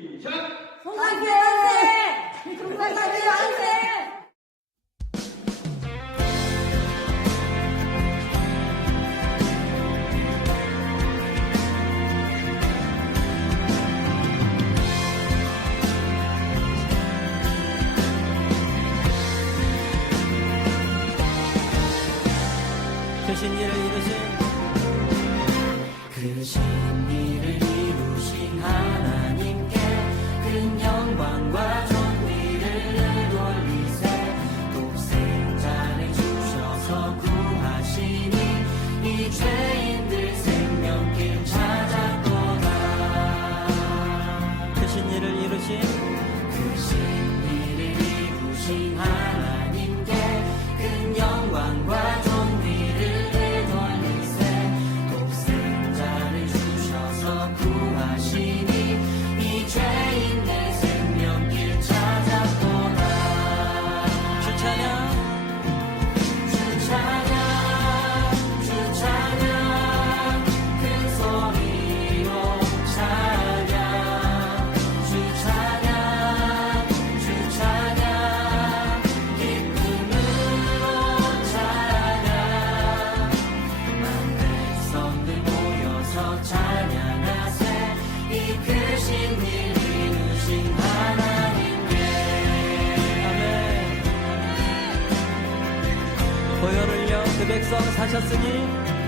시작! 성산대 만세! 성산대 만세! 크신 일을 이루신 일을 이루 이루신 크신 일을 이루신 하나님께 큰 영광과 존귀를 돌리세 독생자를 주셔서 구하시 그 백성 사셨으니